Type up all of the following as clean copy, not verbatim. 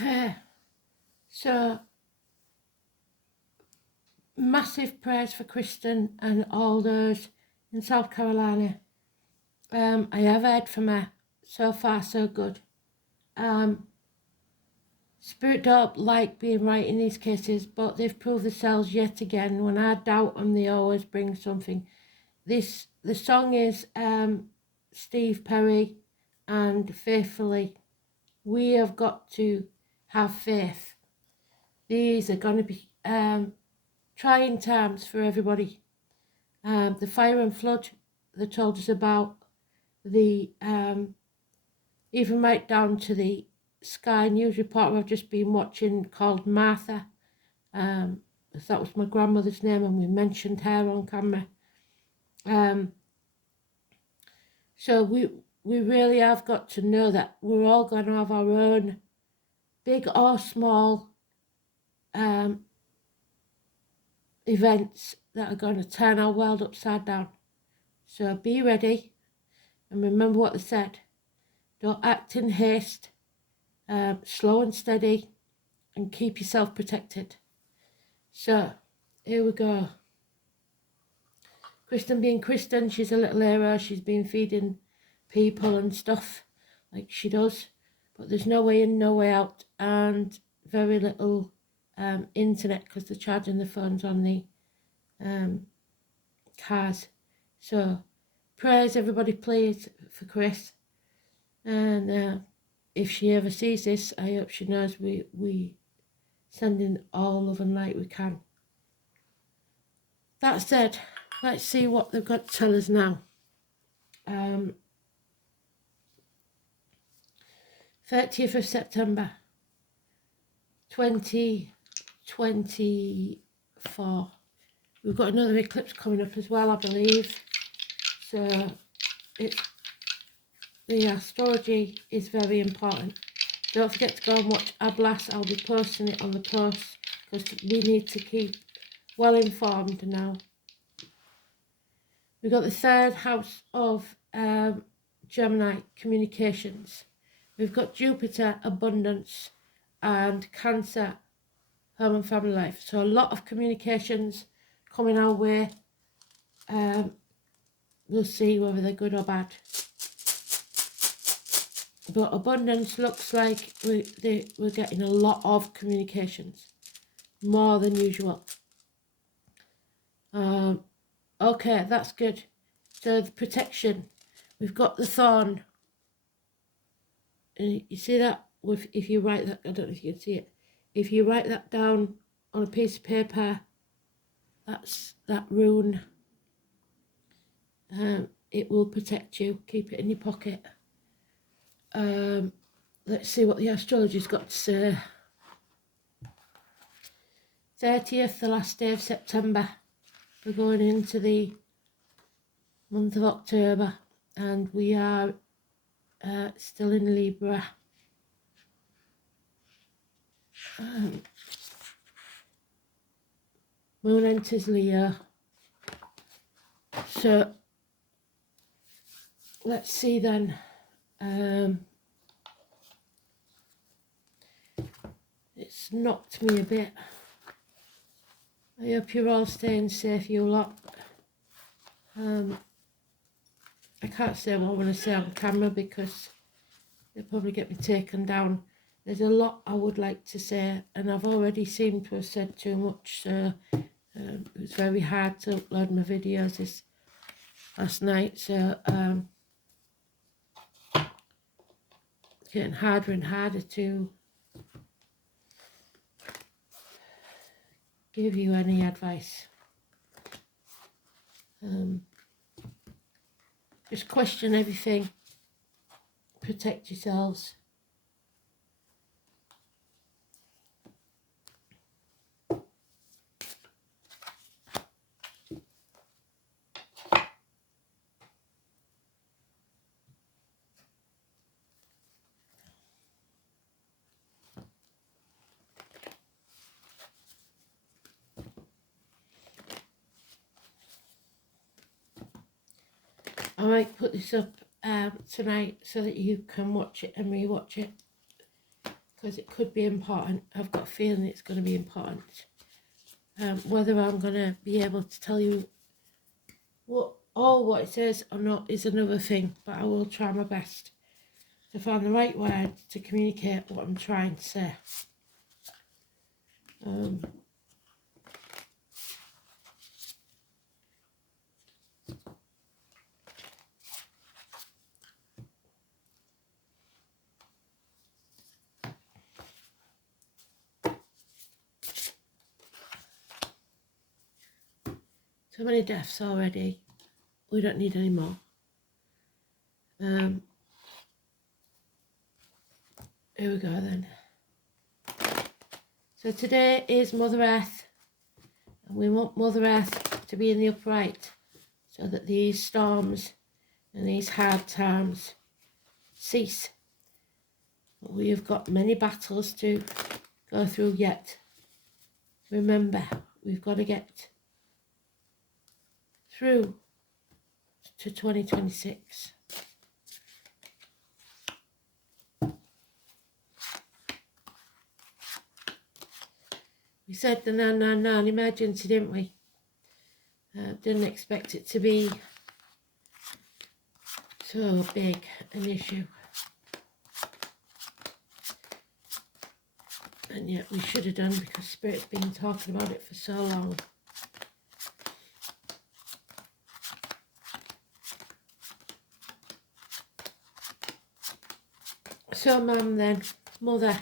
Okay, so massive prayers for Kristen and all those in South Carolina. I have heard from her. So far, so good. Spirit don't like being right in these cases, but they've proved themselves yet again. When I doubt them, they always bring something. The song is Steve Perry and Faithfully. We have got to have faith. These are going to be trying times for everybody. The fire and flood they told us about, the even right down to the Sky News report I've just been watching called Martha. That was my grandmother's name, and we mentioned her on camera. So we really have got to know that we're all going to have our own, big or small, events that are going to turn our world upside down. So be ready, and remember what they said. Don't act in haste, slow and steady, and keep yourself protected. So here we go. Kristen being Kristen, she's a little hero. She's been feeding people and stuff like she does, but there's no way in, no way out, and very little internet because they're charging the phones on the cars. So prayers, everybody, please, for Chris. And if she ever sees this, I hope she knows we send in all love and light we can. That said, let's see what they've got to tell us now. 30th of September 2024. We've got another eclipse coming up as well, I believe. So the astrology is very important. Don't forget to go and watch Ablas. I'll be posting it on the post because we need to keep well informed now. We've got the third house of Gemini, communications. We've got Jupiter, abundance, and Cancer, home and family life. So a lot of communications coming our way. We'll see whether they're good or bad. But abundance looks like we're getting a lot of communications, more than usual. Okay, that's good. So the protection, we've got the thorn. And you see that? If you write that, I don't know if you can see it. If you write that down on a piece of paper, that's that rune. It will protect you. Keep it in your pocket. Let's see what the astrologer's got to say. 30th, the last day of September. We're going into the month of October, and we are still in Libra. Moon enters Leo. So let's see then. It's knocked me a bit. I hope you're all staying safe, you lot. I can't say what I want to say on camera because they'll probably get me taken down. There's a lot I would like to say, and I've already seemed to have said too much, so it was very hard to upload my videos last night, so it's getting harder and harder to give you any advice. Just question everything, protect yourselves. I might put this up tonight so that you can watch it and rewatch it, because it could be important. I've got a feeling it's going to be important. Whether I'm going to be able to tell you what it says or not is another thing, but I will try my best to find the right words to communicate what I'm trying to say. So many deaths already. We don't need any more. Here we go then. So today is Mother Earth, and we want Mother Earth to be in the upright so that these storms and these hard times cease. But we have got many battles to go through yet. Remember, we've got to get through to 2026. We said the 999 emergency, didn't we? Didn't expect it to be so big an issue. And yet we should have done, because Spirit's been talking about it for so long. So Mum then, Mother.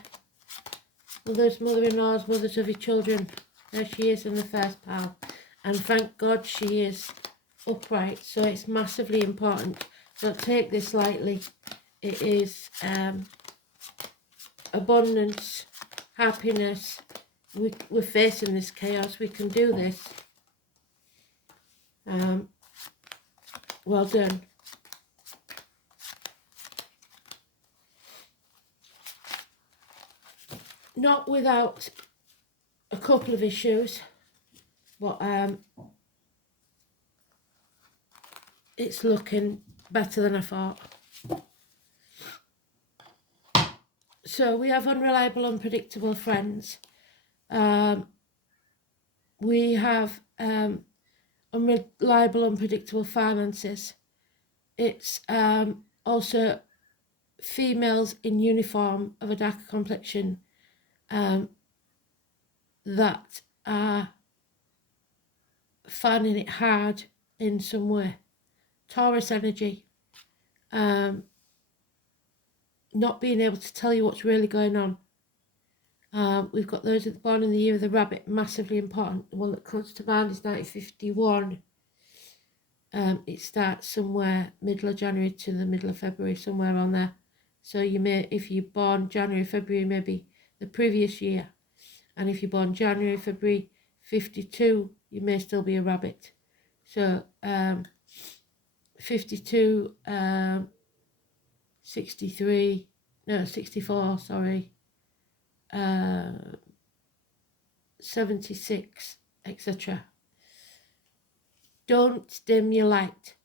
Mothers, mother-in-laws, mothers of your children. There she is in the first pile. And thank God she is upright. So it's massively important. Don't take this lightly. It is abundance, happiness. We're facing this chaos. We can do this. Well done. Not without a couple of issues, but it's looking better than I thought. So we have unreliable, unpredictable friends. We have unreliable, unpredictable finances. It's also females in uniform of a darker complexion that are finding it hard in some way. Taurus energy, not being able to tell you what's really going on. We've got those that are born in the year of the rabbit, massively important. The one that comes to mind is 1951. It starts somewhere middle of January to the middle of February, somewhere on there. So you may, if you're born January, February, maybe the previous year. And if you're born January, February 52, you may still be a rabbit. So 52, 63, no, 64, sorry, 76, etc. Don't dim your light.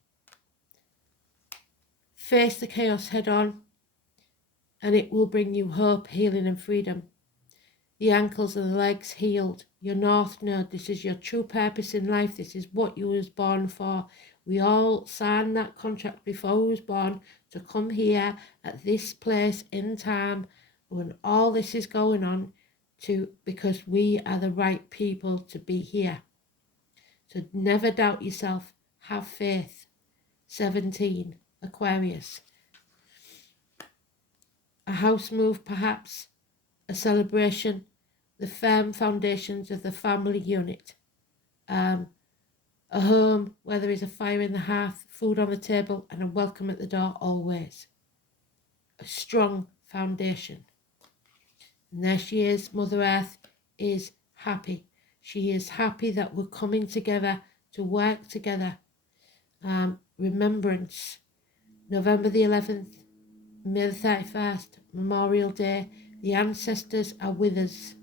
Face the chaos head on, and it will bring you hope, healing and freedom. The ankles and the legs healed. Your North Node, this is your true purpose in life. This is what you was born for. We all signed that contract before we was born to come here at this place in time when all this is going on, because we are the right people to be here. So never doubt yourself. Have faith. 17, Aquarius. A house move perhaps. A celebration, the firm foundations of the family unit, a home where there is a fire in the hearth, food on the table and a welcome at the door always. A strong foundation. And there she is, Mother Earth is happy. She is happy that we're coming together to work together. Remembrance, November the 11th, May the 31st, Memorial Day. The ancestors are with us.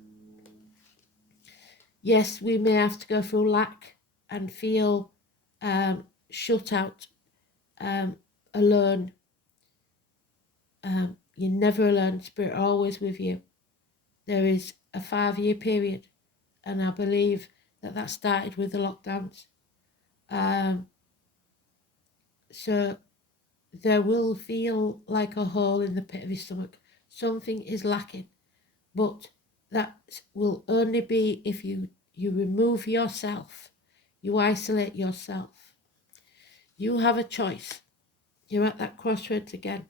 Yes, we may have to go through lack and feel shut out, alone. You're never alone. Spirit always with you. there is a 5-year period, and I believe that started with the lockdowns. So there will feel like a hole in the pit of your stomach. Something is lacking, but that will only be if you remove yourself, you isolate yourself. You have a choice. You're at that crossroads again.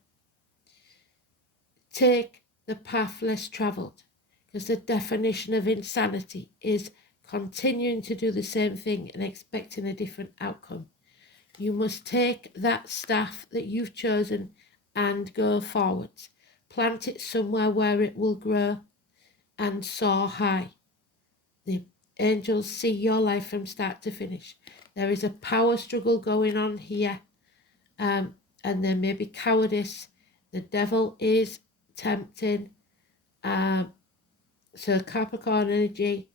Take the path less travelled, because the definition of insanity is continuing to do the same thing and expecting a different outcome. You must take that staff that you've chosen and go forwards. Plant it somewhere where it will grow and soar high. The angels see your life from start to finish. There is a power struggle going on here, and there may be cowardice. The devil is tempting. So Capricorn energy,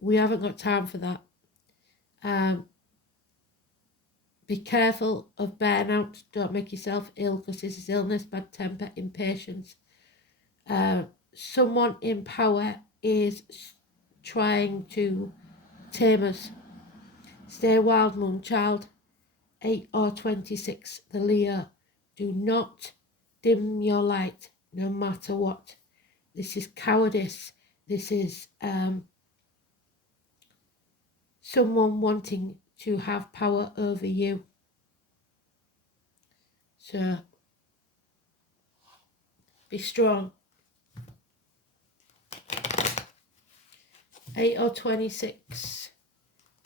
we haven't got time for that. Be careful of burnout. Don't make yourself ill, because this is illness, bad temper, impatience. Someone in power is trying to tame us. Stay wild, moon child. 8 or 26, the Leo. Do not dim your light, no matter what. This is cowardice. This is someone wanting to have power over you. So be strong. 8 or 26.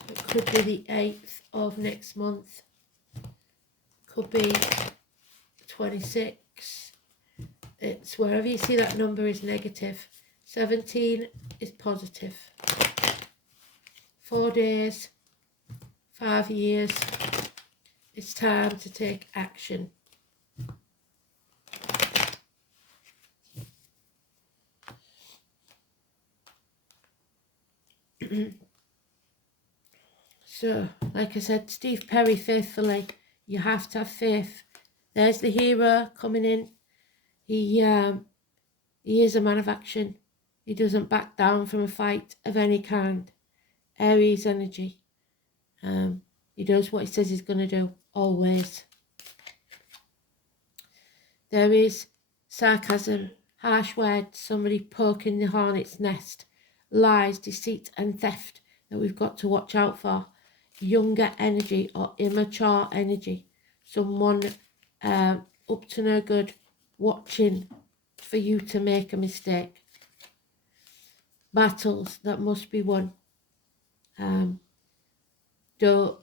It could be the 8th of next month. Could be 26. It's wherever you see that number is negative. 17 is positive. 4 days, 5 years. It's time to take action. So, like I said, Steve Perry, faithfully, you have to have faith. There's the hero coming in. He is a man of action. He doesn't back down from a fight of any kind. Aries energy. He does what he says he's going to do, always. There is sarcasm, harsh words, somebody poking the hornet's nest, lies, deceit and theft that we've got to watch out for. Younger energy or immature energy. Someone up to no good, watching for you to make a mistake. Battles that must be won. Don't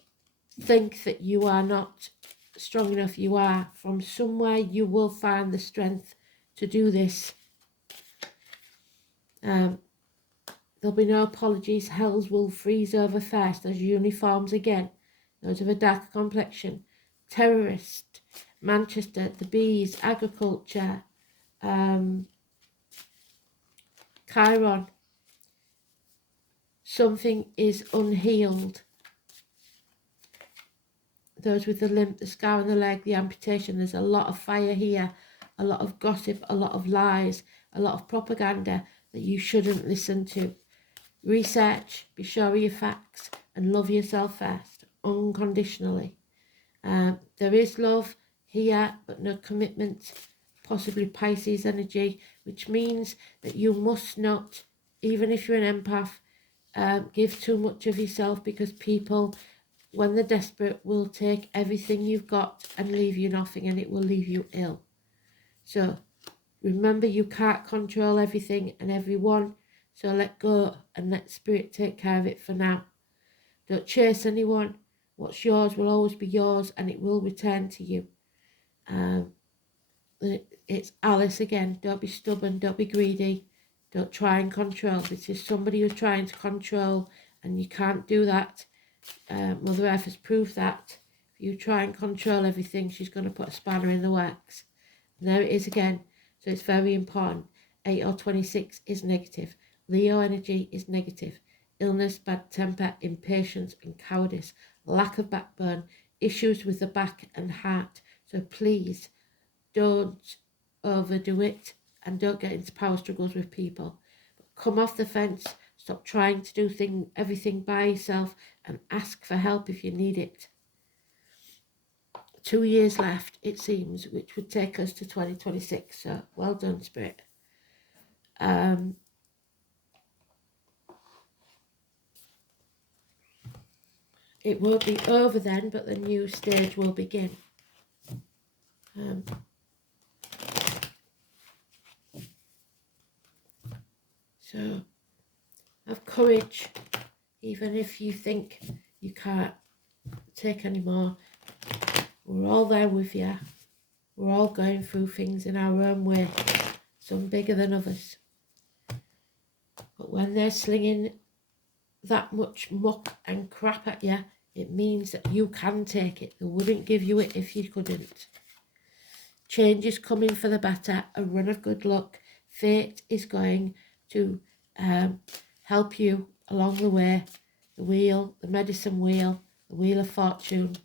think that you are not strong enough. You are. From somewhere you will find the strength to do this. There'll be no apologies. Hells will freeze over first as uniforms again. Those of a darker complexion. Terrorist, Manchester, the bees, agriculture, Chiron. Something is unhealed. Those with the limp, the scar on the leg, the amputation. There's a lot of fire here, a lot of gossip, a lot of lies, a lot of propaganda that you shouldn't listen to. Research, be sure of your facts, and love yourself first, unconditionally. There is love here, but no commitment, possibly Pisces energy, which means that you must not, even if you're an empath, give too much of yourself, because people, when they're desperate, will take everything you've got and leave you nothing, and it will leave you ill. So remember, you can't control everything and everyone, so let go and let spirit take care of it for now. Don't chase anyone. What's yours will always be yours, and it will return to you. It's Alice again. Don't be stubborn, don't be greedy, don't try and control. This is somebody who's trying to control, and you can't do that. Mother Earth has proved that. If you try and control everything, she's going to put a spanner in the works. And there it is again. So it's very important. 8 or 26 is negative. Leo energy is negative. Illness, bad temper, impatience and cowardice, lack of backbone, issues with the back and heart. So please don't overdo it. and don't get into power struggles with people. But come off the fence, stop trying to do everything by yourself, and ask for help if you need it. 2 years left, it seems, which would take us to 2026. So well done, Spirit. It won't be over then, but the new stage will begin. So have courage, even if you think you can't take any more. We're all there with you. We're all going through things in our own way, some bigger than others. But when they're slinging that much muck and crap at you, it means that you can take it. They wouldn't give you it if you couldn't. Change is coming for the better, a run of good luck. Fate is going to help you along the way. The wheel, the medicine wheel, the wheel of fortune,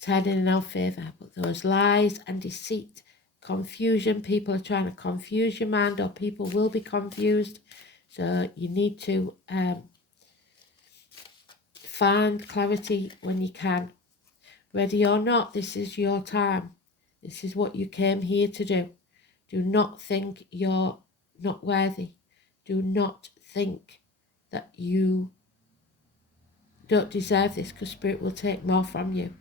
turning in our favour. But those lies and deceit, confusion, people are trying to confuse your mind, or people will be confused. So you need to find clarity when you can. Ready or not, this is your time. This is what you came here to do. Do not think you're not worthy. Do not think that you don't deserve this, because Spirit will take more from you.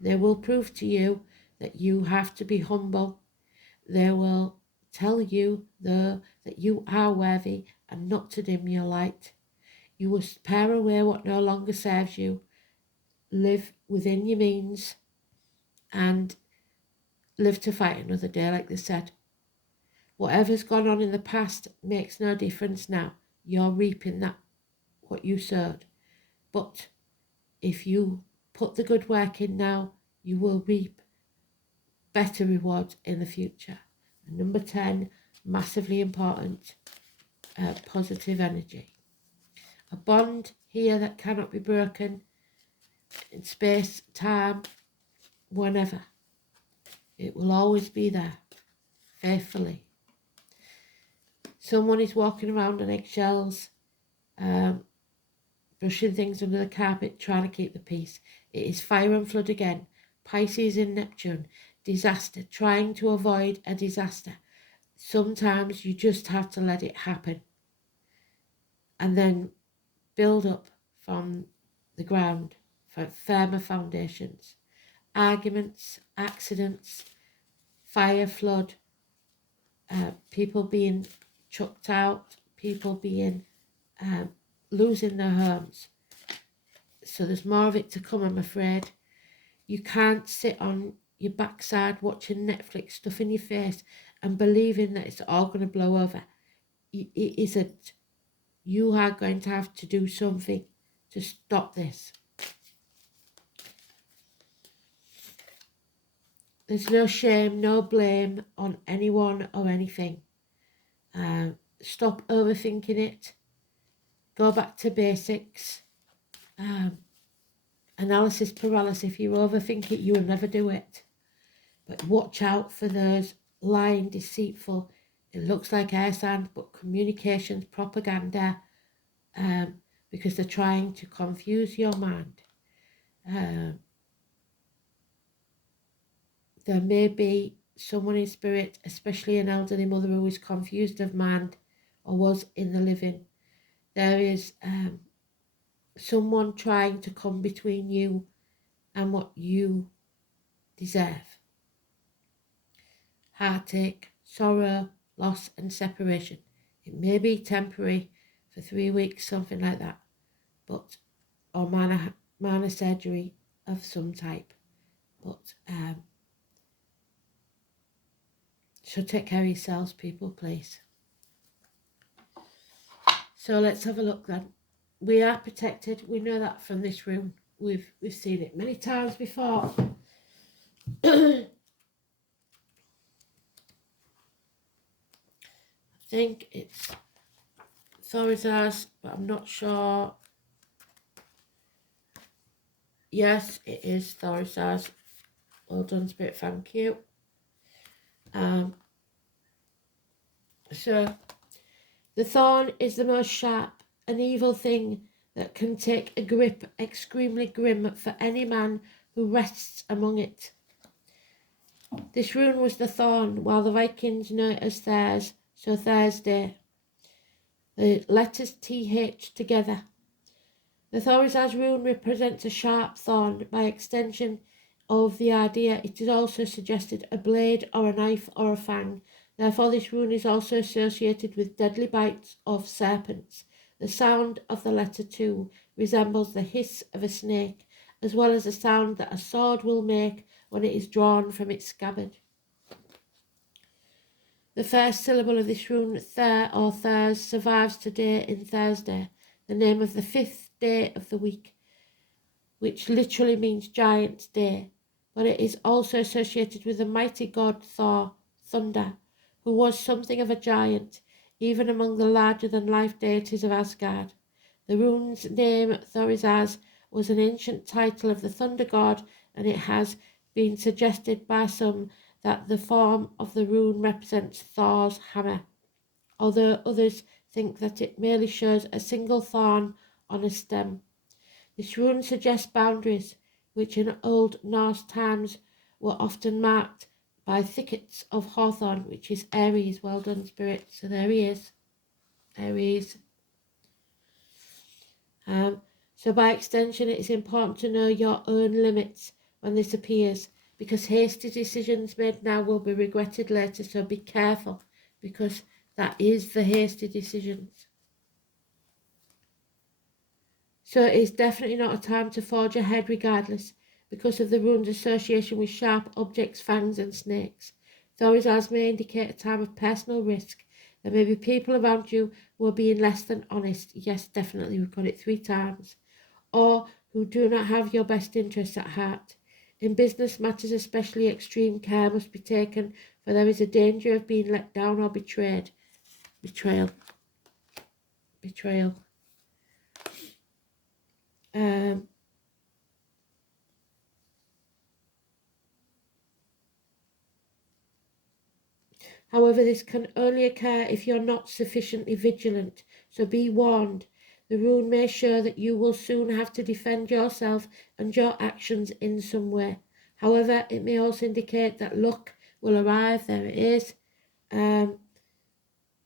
They will prove to you that you have to be humble. They will tell you, though, that you are worthy and not to dim your light. You will pare away what no longer serves you. Live within your means and live to fight another day, like they said. Whatever's gone on in the past makes no difference now. You're reaping that, what you sowed. But if you put the good work in now, you will reap better rewards in the future. And number 10, massively important, positive energy. A bond here that cannot be broken in space, time, whenever. It will always be there, faithfully. Someone is walking around on eggshells, brushing things under the carpet, trying to keep the peace. It is fire and flood again. Pisces in Neptune. Disaster, trying to avoid a disaster. Sometimes you just have to let it happen and then build up from the ground for firmer foundations. Arguments, accidents, fire, flood, people being chucked out, people being losing their homes. So there's more of it to come, I'm afraid. You can't sit on your backside watching Netflix, stuff in your face, and believing that it's all going to blow over. It isn't. You are going to have to do something to stop this. There's no shame, no blame on anyone or anything. Stop overthinking it. Go back to basics. Analysis paralysis. If you overthink it, you will never do it. But watch out for those lying, deceitful, it looks like air sand, but communications, propaganda, because they're trying to confuse your mind. There may be someone in spirit, especially an elderly mother who is confused of mind or was in the living. There is someone trying to come between you and what you deserve. Heartache, sorrow, loss and separation. It may be temporary for 3 weeks, something like that, but or minor surgery of some type. But so take care of yourselves, people, please. So let's have a look then. We are protected. We know that from this room. We've seen it many times before. I think it's Thorazars, but I'm not sure. Yes, it is Thorazars. Well done, Spirit, thank you. So the thorn is the most sharp and evil thing that can take a grip, extremely grim for any man who rests among it. This rune was the thorn, while the Vikings know it as Thurs, so Thursday. The letters TH together. The Thorazaz rune represents a sharp thorn. By extension of the idea, it is also suggested a blade or a knife or a fang. Therefore, this rune is also associated with deadly bites of serpents. The sound of the letter 2 resembles the hiss of a snake, as well as the sound that a sword will make when it is drawn from its scabbard. The first syllable of this rune, Thur or Thurs, survives today in Thursday, the name of the 5th day of the week, which literally means Giant's Day, but it is also associated with the mighty god Thor, Thunder, who was something of a giant, even among the larger-than-life deities of Asgard. The rune's name, Thorazaz, was an ancient title of the thunder god, and it has been suggested by some that the form of the rune represents Thor's hammer, although others think that it merely shows a single thorn on a stem. This rune suggests boundaries, which in Old Norse times were often marked by thickets of hawthorn, which is Aries. Well done, Spirit. So there he is. There he is. So by extension, it is important to know your own limits when this appears, because hasty decisions made now will be regretted later. So be careful, because that is the hasty decisions. So it is definitely not a time to forge ahead regardless, because of the rune's association with sharp objects, fangs and snakes. Thorazaz may indicate a time of personal risk. There may be people around you who are being less than honest. Yes, definitely, we've got it 3 times. Or who do not have your best interests at heart. In business matters especially, extreme care must be taken, for there is a danger of being let down or betrayed. Betrayal. However, this can only occur if you're not sufficiently vigilant, so be warned. The rune may show that you will soon have to defend yourself and your actions in some way. However, it may also indicate that luck will arrive, there it is, in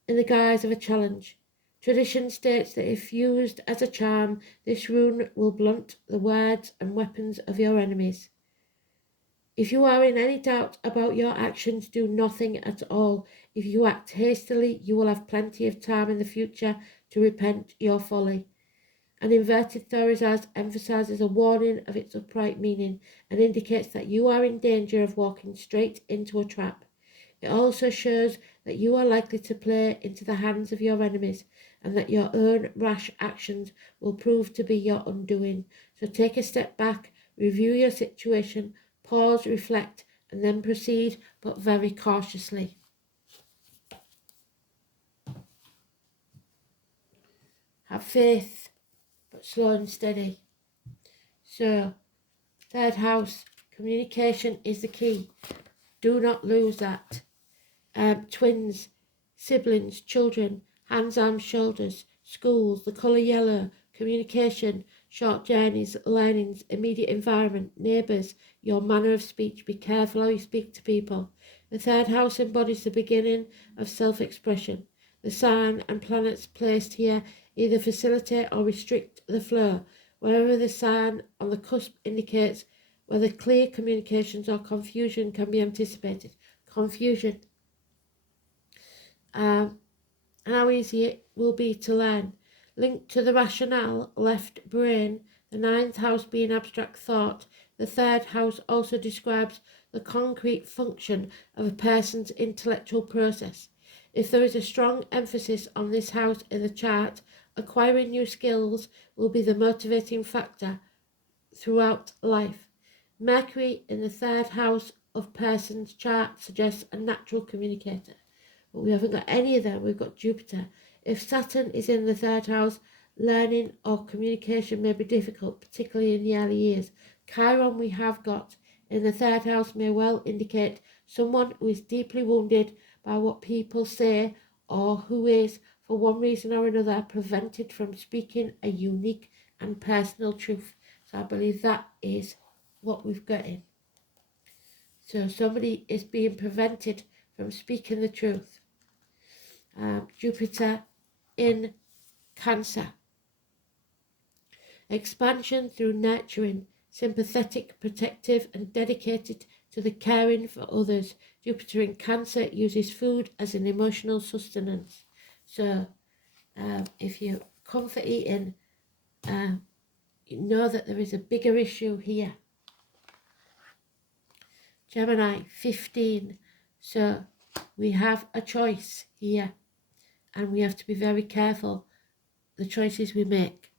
the guise of a challenge. Tradition states that if used as a charm, this rune will blunt the words and weapons of your enemies. If you are in any doubt about your actions, do nothing at all. If you act hastily, you will have plenty of time in the future to repent your folly. An inverted Thorazaz emphasizes a warning of its upright meaning and indicates that you are in danger of walking straight into a trap. It also shows that you are likely to play into the hands of your enemies and that your own rash actions will prove to be your undoing. So take a step back, review your situation, pause, reflect, and then proceed, but very cautiously. Have faith, but slow and steady. So, 3rd house, communication is the key. Do not lose that. Twins, siblings, children, hands, arms, shoulders, schools, the colour yellow, communication, short journeys, learnings, immediate environment, neighbours, your manner of speech. Be careful how you speak to people. The 3rd house embodies the beginning of self-expression. The sign and planets placed here either facilitate or restrict the flow. Wherever the sign on the cusp indicates whether clear communications or confusion can be anticipated. Confusion. And how easy it will be to learn. Linked to the rationale, left brain, the 9th house being abstract thought, the 3rd house also describes the concrete function of a person's intellectual process. If there is a strong emphasis on this house in the chart, acquiring new skills will be the motivating factor throughout life. Mercury in the 3rd house of person's chart suggests a natural communicator. But we haven't got any of them. We've got Jupiter. If Saturn is in the 3rd house, learning or communication may be difficult, particularly in the early years. Chiron we have got in the 3rd house may well indicate someone who is deeply wounded by what people say or who is, for one reason or another, prevented from speaking a unique and personal truth. So I believe that is what we've got in. So somebody is being prevented from speaking the truth. Jupiter in Cancer. Expansion through nurturing, sympathetic, protective, and dedicated to the caring for others. Jupiter in Cancer uses food as an emotional sustenance. So if you come for eating, you know that there is a bigger issue here. Gemini 15. So we have a choice here, and we have to be very careful the choices we make.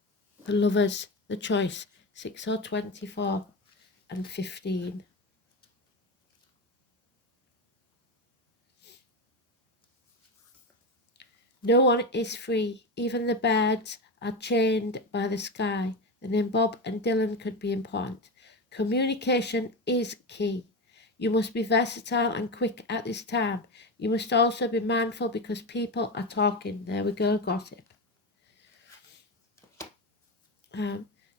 The Lovers, the choice, 6 or 24 and 15. No one is free. Even the birds are chained by the sky. The name Bob and Dylan could be important. Communication is key. You must be versatile and quick at this time. You must also be mindful because people are talking. There we go, gossip.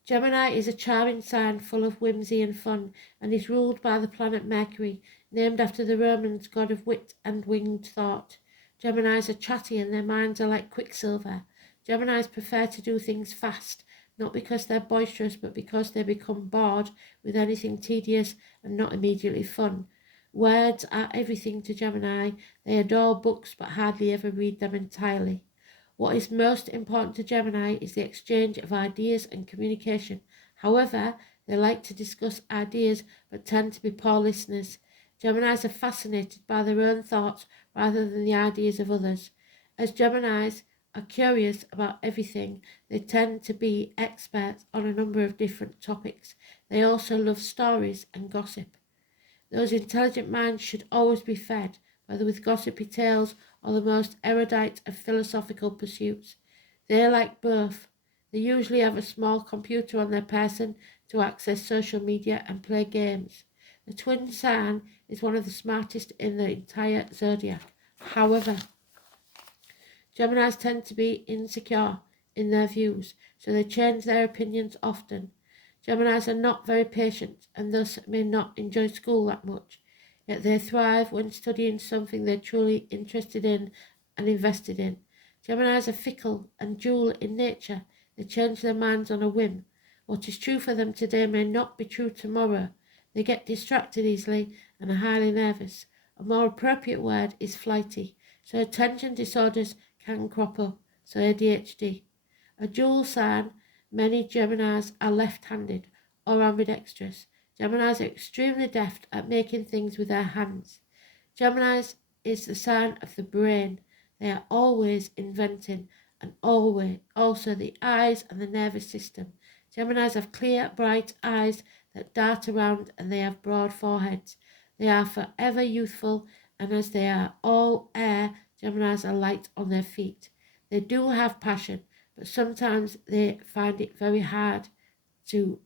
Gemini is a charming sign full of whimsy and fun and is ruled by the planet Mercury, named after the Romans god of wit and winged thought. Geminis are chatty and their minds are like quicksilver. Geminis prefer to do things fast, not because they're boisterous, but because they become bored with anything tedious and not immediately fun. Words are everything to Gemini. They adore books but hardly ever read them entirely. What is most important to Gemini is the exchange of ideas and communication. However, they like to discuss ideas but tend to be poor listeners. Geminis are fascinated by their own thoughts rather than the ideas of others. As Geminis are curious about everything, they tend to be experts on a number of different topics. They also love stories and gossip. Those intelligent minds should always be fed, whether with gossipy tales or the most erudite of philosophical pursuits. They are like both. They usually have a small computer on their person to access social media and play games. The twin sign is one of the smartest in the entire zodiac. However, Geminis tend to be insecure in their views, so they change their opinions often. Geminis are not very patient and thus may not enjoy school that much, yet they thrive when studying something they're truly interested in and invested in. Geminis are fickle and dual in nature. They change their minds on a whim. What is true for them today may not be true tomorrow. They get distracted easily and are highly nervous. A more appropriate word is flighty, so attention disorders can crop up, so ADHD. A dual sign, many Geminis are left-handed or ambidextrous. Geminis are extremely deft at making things with their hands. Geminis is the sign of the brain. They are always inventing and always also the eyes and the nervous system. Geminis have clear, bright eyes that dart around and they have broad foreheads. They are forever youthful, and as they are all air, Geminis are light on their feet. They do have passion, but sometimes they find it very hard to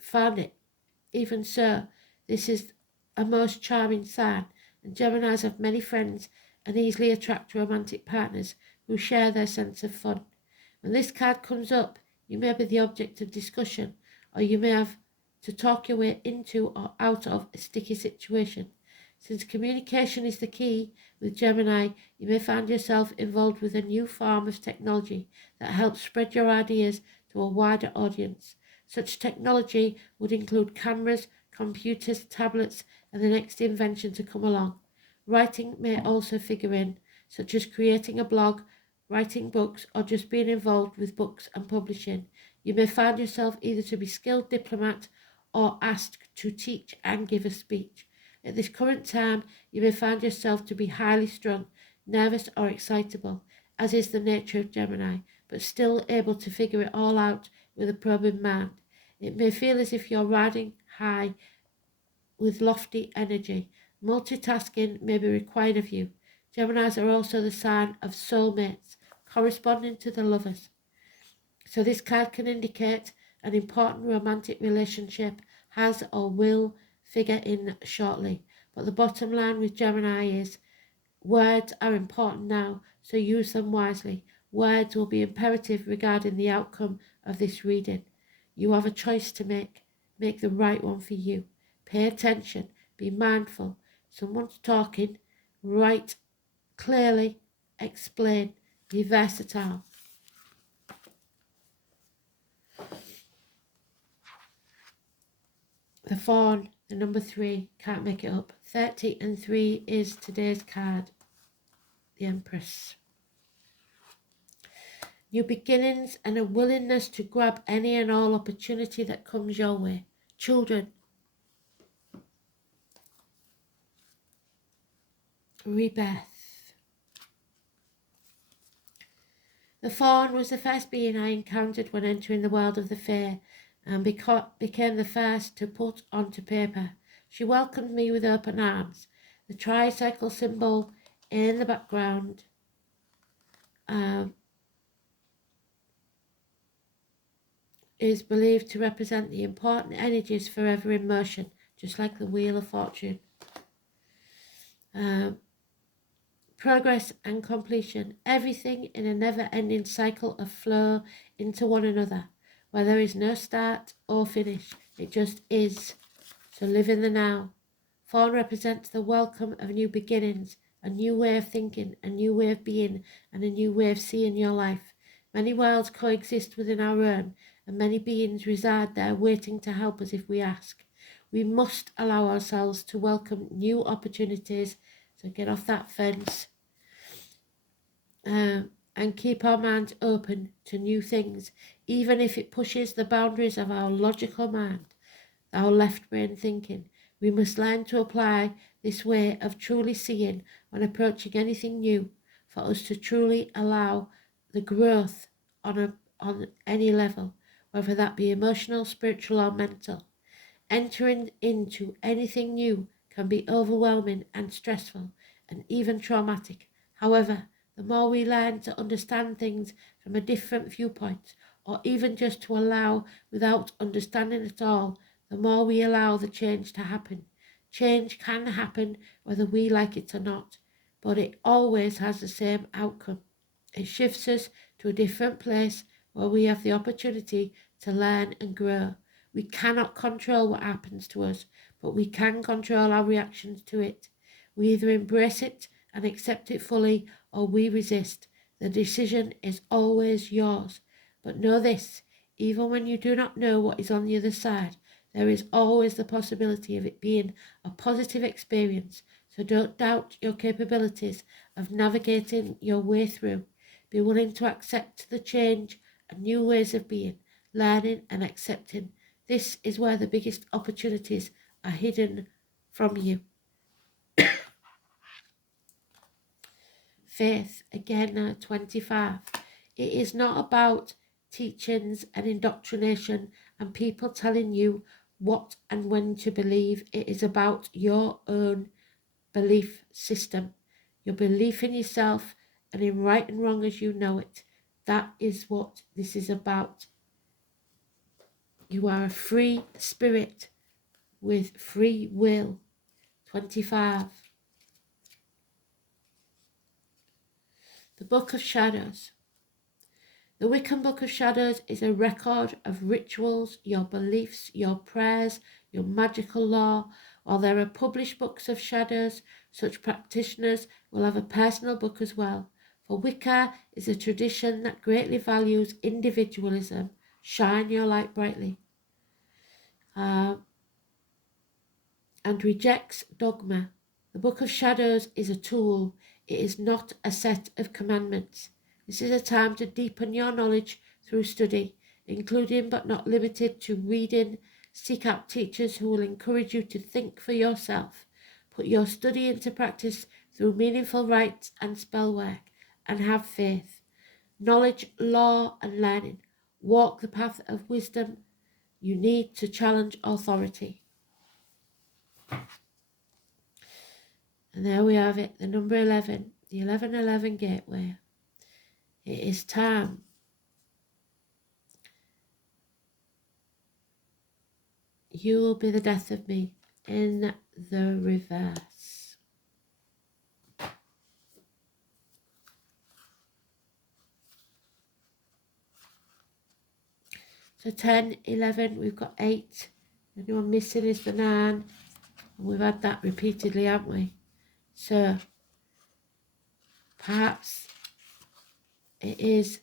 find it. Even so, this is a most charming sign, and Geminis have many friends and easily attract romantic partners who share their sense of fun. When this card comes up, you may be the object of discussion, or you may have to talk your way into or out of a sticky situation. Since communication is the key with Gemini, you may find yourself involved with a new form of technology that helps spread your ideas to a wider audience. Such technology would include cameras, computers, tablets, and the next invention to come along. Writing may also figure in, such as creating a blog, writing books, or just being involved with books and publishing. You may find yourself either to be skilled diplomat or asked to teach and give a speech. At this current time, you may find yourself to be highly strung, nervous or excitable, as is the nature of Gemini, but still able to figure it all out with a probing mind. It may feel as if you're riding high with lofty energy. Multitasking may be required of you. Geminis are also the sign of soulmates, corresponding to the Lovers. So this card can indicate an important romantic relationship has or will figure in shortly. But the bottom line with Gemini is words are important now, so use them wisely. Words will be imperative regarding the outcome of this reading. You have a choice to make. Make the right one for you. Pay attention. Be mindful. Someone's talking. Write clearly. Explain. Be versatile. The Fawn, the number 3, can't make it up. 30 and 3 is today's card. The Empress. New beginnings and a willingness to grab any and all opportunity that comes your way. Children. Rebirth. The Fawn was the first being I encountered when entering the world of the Fae, and became the first to put onto paper. She welcomed me with open arms. The tricycle symbol in the background is believed to represent the important energies forever in motion, just like the Wheel of Fortune. Progress and completion, everything in a never-ending cycle of flow into one another, where there is no start or finish, it just is. So live in the now. Fawn represents the welcome of new beginnings, a new way of thinking, a new way of being, and a new way of seeing your life. Many worlds coexist within our own, and many beings reside there waiting to help us if we ask. We must allow ourselves to welcome new opportunities, so get off that fence, and keep our minds open to new things, even if it pushes the boundaries of our logical mind, our left brain thinking. We must learn to apply this way of truly seeing when approaching anything new, for us to truly allow the growth on any level, whether that be emotional, spiritual, or mental. Entering into anything new can be overwhelming and stressful and even traumatic. However, the more we learn to understand things from a different viewpoint, or even just to allow without understanding at all, the more we allow the change to happen. Change can happen whether we like it or not, but it always has the same outcome. It shifts us to a different place where we have the opportunity to learn and grow. We cannot control what happens to us, but we can control our reactions to it. We either embrace it and accept it fully, or we resist. The decision is always yours. But know this, even when you do not know what is on the other side, there is always the possibility of it being a positive experience. So don't doubt your capabilities of navigating your way through. Be willing to accept the change and new ways of being, learning and accepting. This is where the biggest opportunities are hidden from you. Faith, again, 25. It is not about teachings and indoctrination and people telling you what and when to believe. It is about your own belief system, your belief in yourself and in right and wrong as you know it. That is what this is about. You are a free spirit with free will. 25. The Book of Shadows. The Wiccan Book of Shadows is a record of rituals, your beliefs, your prayers, your magical law. While there are published books of shadows, such practitioners will have a personal book as well. For Wicca is a tradition that greatly values individualism. Shine your light brightly. And rejects dogma. The Book of Shadows is a tool. It is not a set of commandments. This is a time to deepen your knowledge through study, including but not limited to reading. Seek out teachers who will encourage you to think for yourself. Put your study into practice through meaningful rites and spell work, and have faith. Knowledge, law, and learning. Walk the path of wisdom. You need to challenge authority. And there we have it, the number 11, the 1111 gateway. It is time. You will be the death of me in the reverse. So 10, 11, we've got 8. The only one missing is the 9. And we've had that repeatedly, haven't we? So perhaps it is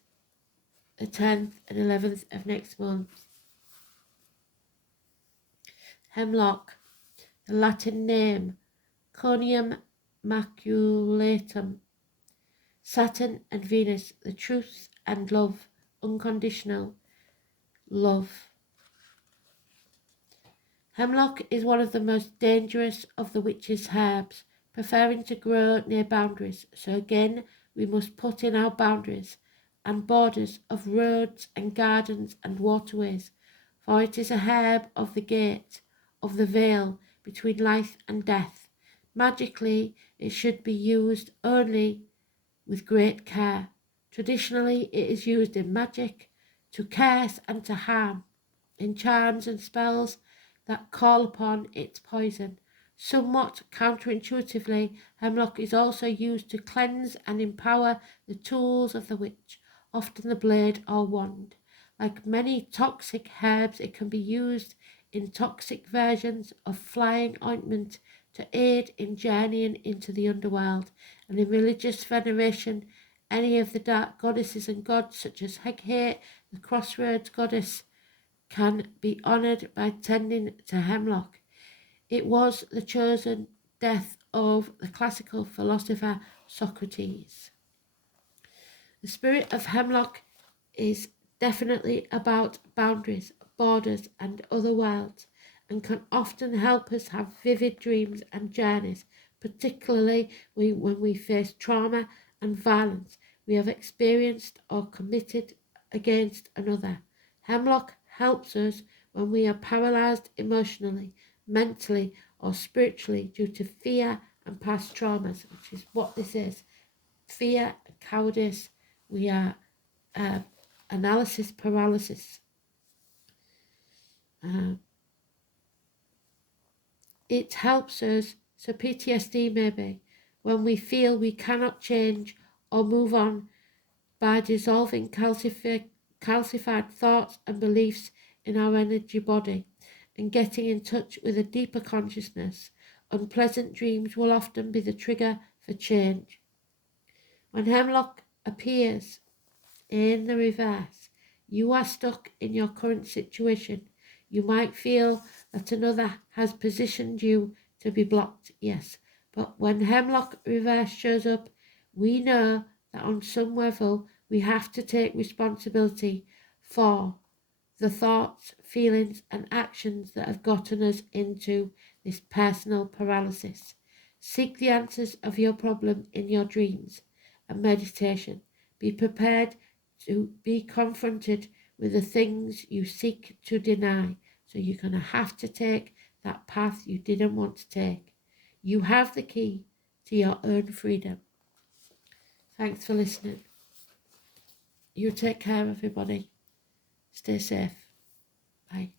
the 10th and 11th of next month. Hemlock, the Latin name, Conium maculatum. Saturn and Venus, the truth and love, unconditional love. Hemlock is one of the most dangerous of the witch's herbs, preferring to grow near boundaries. So again, we must put in our boundaries and borders of roads and gardens and waterways, for it is a herb of the gate, of the veil between life and death. Magically, it should be used only with great care. Traditionally, it is used in magic, to curse and to harm, in charms and spells that call upon its poison. Somewhat counterintuitively, hemlock is also used to cleanse and empower the tools of the witch, often the blade or wand. Like many toxic herbs, it can be used in toxic versions of flying ointment to aid in journeying into the underworld, and in religious veneration, any of the dark goddesses and gods such as Hecate, the crossroads goddess, can be honoured by tending to hemlock. It was the chosen death of the classical philosopher Socrates. The spirit of hemlock is definitely about boundaries, borders, and other worlds, and can often help us have vivid dreams and journeys, particularly when we face trauma and violence we have experienced or committed against another. Hemlock helps us when we are paralyzed emotionally, mentally, or spiritually due to fear and past traumas, which is what this is. Fear, cowardice, we are analysis paralysis. It helps us, so PTSD maybe, when we feel we cannot change or move on by dissolving calcified thoughts and beliefs in our energy body and getting in touch with a deeper consciousness. Unpleasant dreams will often be the trigger for change. When hemlock appears in the reverse, you are stuck in your current situation. You might feel that another has positioned you to be blocked, yes. But when hemlock reverse shows up, we know that on some level we have to take responsibility for the thoughts, feelings, and actions that have gotten us into this personal paralysis. Seek the answers of your problem in your dreams and meditation. Be prepared to be confronted with the things you seek to deny. So you're going to have to take that path you didn't want to take. You have the key to your own freedom. Thanks for listening. You take care, everybody. Stay safe. Bye.